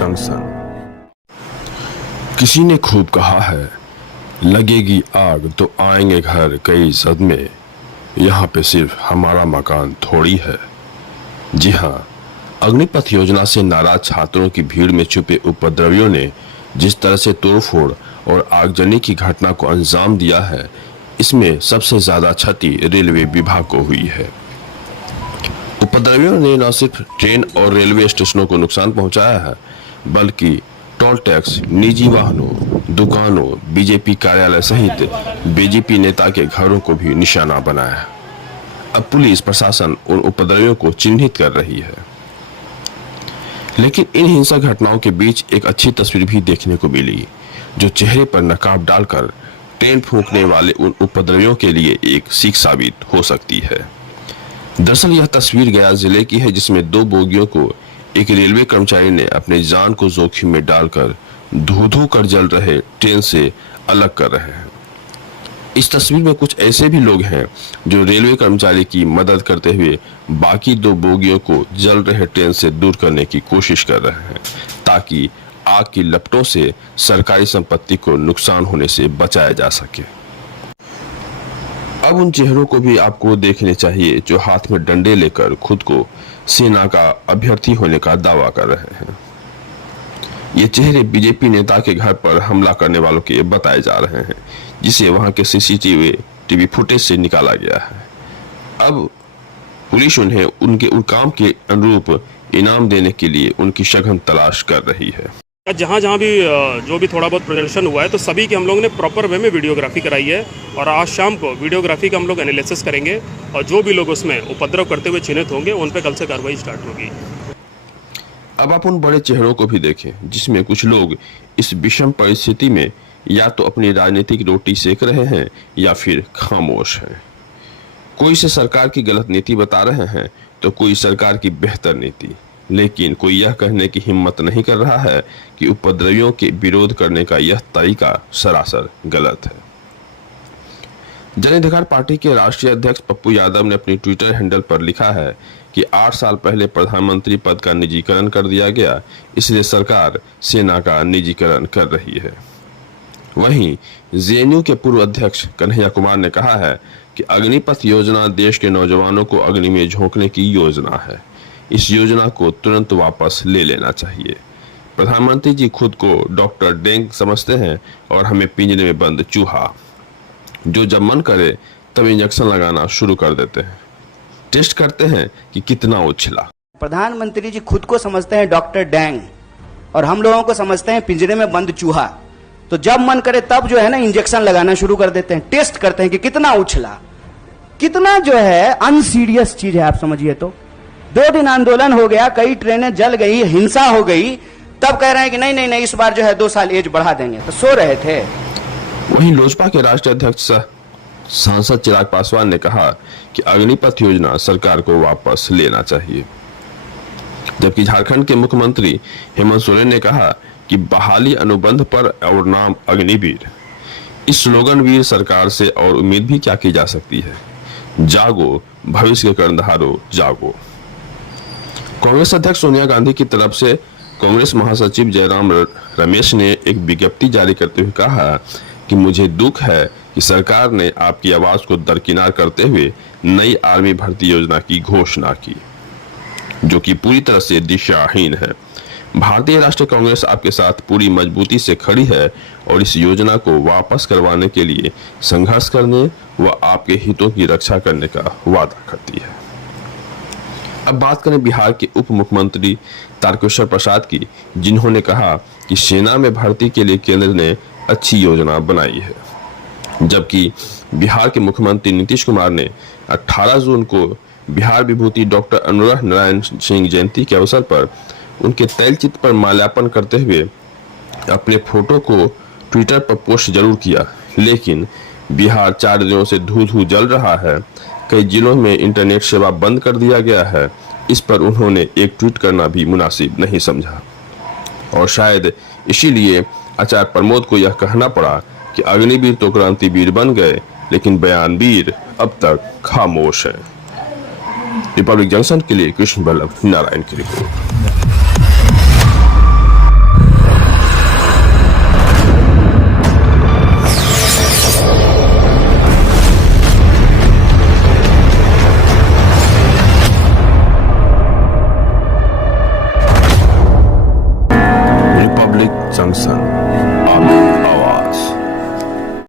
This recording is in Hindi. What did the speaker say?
जंक्शन। किसी ने खूब कहा है, लगेगी आग तो आएंगे घर कई सदमे, यहाँ पे सिर्फ हमारा मकान थोड़ी है। जी हाँ, अग्निपथ योजना से नाराज छात्रों की भीड़ में छुपे उपद्रवियों ने जिस तरह से तोड़फोड़ और आगजनी की घटना को अंजाम दिया है, इसमें सबसे ज्यादा क्षति रेलवे विभाग को हुई है। उपद्रवियों ने न सिर्फ ट्रेन और रेलवे स्टेशनों को नुकसान पहुंचाया है, बल्कि टोल टैक्स, निजी वाहनों, दुकानों, बीजेपी कार्यालय सहित बीजेपी नेता के घरों को भी निशाना बनाया। अब पुलिस प्रशासन उन उपद्रवियों को चिन्हित कर रही है। लेकिन इन हिंसक घटनाओं के बीच एक अच्छी तस्वीर भी देखने को मिली, जो चेहरे पर नकाब डालकर ट्रेन फूंकने वाले उन उपद्रवियों के लिए एक सीख साबित हो सकती है। दरअसल यह तस्वीर गया जिले की है, जिसमें 2 बोगियों को एक रेलवे कर्मचारी ने अपनी जान को जोखिम में डालकर धू-धू कर जल रहे ट्रेन से अलग कर रहे हैं। इस तस्वीर में कुछ ऐसे भी लोग हैं जो रेलवे कर्मचारी की मदद करते हुए बाकी 2 बोगियों को जल रहे ट्रेन से दूर करने की कोशिश कर रहे हैं, ताकि आग की लपटों से सरकारी संपत्ति को नुकसान होने से बचाया जा सके। अब उन चेहरों को भी आपको देखने चाहिए जो हाथ में डंडे लेकर खुद को सेना का अभ्यर्थी होने का दावा कर रहे हैं। ये चेहरे बीजेपी नेता के घर पर हमला करने वालों के बताए जा रहे हैं, जिसे वहां के सीसीटीवी फुटेज से निकाला गया है। अब पुलिस उन्हें उनके उन काम के अनुरूप इनाम देने के लिए उनकी सघन तलाश कर रही है। जहाँ भी जो भी थोड़ा बहुत प्रदर्शन हुआ है, तो सभी की हम लोगों ने प्रॉपर वे में वीडियोग्राफी कराई है, और आज शाम को वीडियोग्राफी का हम लोग एनालिसिस करेंगे, और जो भी लोग उसमें उपद्रव करते हुए चिन्हित होंगे उन पर कल से कार्रवाई स्टार्ट होगी। अब आप उन बड़े चेहरों को भी देखें, जिसमें कुछ लोग इस विषम परिस्थिति में या तो अपनी राजनीतिक रोटी सेक रहे हैं या फिर खामोश हैं। कोई इसे सरकार की गलत नीति बता रहे हैं, तो कोई सरकार की बेहतर नीति, लेकिन कोई यह कहने की हिम्मत नहीं कर रहा है कि उपद्रवियों के विरोध करने का यह तरीका सरासर गलत है। जन अधिकार पार्टी के राष्ट्रीय अध्यक्ष पप्पू यादव ने अपनी ट्विटर हैंडल पर लिखा है कि 8 साल पहले प्रधानमंत्री पद का निजीकरण कर दिया गया, इसलिए सरकार सेना का निजीकरण कर रही है। वहीं जेएनयू के पूर्व अध्यक्ष कन्हैया कुमार ने कहा है कि अग्निपथ योजना देश के नौजवानों को अग्नि में झोंकने की योजना है। इस योजना को तुरंत वापस ले लेना चाहिए। प्रधानमंत्री जी खुद को डॉक्टर डेंग समझते हैं और हमें पिंजरे में बंद चूहा, जो जब मन करे तब इंजेक्शन लगाना शुरू कर देते हैं, टेस्ट करते हैं कि कितना उछला। प्रधानमंत्री जी खुद को समझते हैं डॉक्टर डेंग, और हम लोगों को समझते हैं पिंजरे में बंद चूहा। तो जब मन करे तब जो है ना इंजेक्शन लगाना शुरू कर देते हैं, टेस्ट करते हैं कि कितना उछला, कितना जो है अनसीरियस चीज है। आप समझिए तो 2 दिन आंदोलन हो गया, कई ट्रेनें जल गई, हिंसा हो गई, तब कह रहे हैं कि नहीं नहीं नहीं इस बार जो है 2 साल एज बढ़ा देंगे। तो सो रहे थे। वहीं लोजपा के राष्ट्रीय अध्यक्ष सांसद चिराग पासवान ने कहा कि अग्निपथ योजना सरकार को वापस लेना चाहिए, जबकि झारखंड के मुख्यमंत्री हेमंत सोरेन ने कहा कि बहाली अनुबंध पर और नाम अग्निवीर। इस स्लोगन वीर सरकार से और उम्मीद भी क्या की जा सकती है। जागो, भविष्य के कर्णधारों जागो। कांग्रेस अध्यक्ष सोनिया गांधी की तरफ से कांग्रेस महासचिव जयराम रमेश ने एक विज्ञप्ति जारी करते हुए कहा कि मुझे दुख है कि सरकार ने आपकी आवाज को दरकिनार करते हुए नई आर्मी भर्ती योजना की घोषणा की, जो कि पूरी तरह से दिशाहीन है। भारतीय राष्ट्रीय कांग्रेस आपके साथ पूरी मजबूती से खड़ी है और इस योजना को वापस करवाने के लिए संघर्ष करने व आपके हितों की रक्षा करने का वादा करती है। अब बात करें बिहार के उप मुख्यमंत्री तारकेश्वर प्रसाद की, जिन्होंने कहा कि सेना में भर्ती के लिए केंद्र ने अच्छी योजना बनाई है, जबकि बिहार के मुख्यमंत्री नीतीश कुमार ने 18 जून को बिहार विभूति डॉक्टर अनुग्रह नारायण सिंह जयंती के अवसर पर उनके तैलचित्र पर माल्यार्पण करते हुए अपने फोटो को ट्विटर पर पोस्ट जरूर किया। लेकिन बिहार 4 दिनों से धू-धू जल रहा है, कई जिलों में इंटरनेट सेवा बंद कर दिया गया है। इस पर उन्होंने एक ट्वीट करना भी मुनासिब नहीं समझा, और शायद इसीलिए आचार्य प्रमोद को यह कहना पड़ा कि अग्निवीर तो क्रांतिवीर बन गए, लेकिन बयानवीर अब तक खामोश है। रिपब्लिक जंक्शन के लिए कृष्ण वल्लभ नारायण की रिपोर्ट। जंक्शन।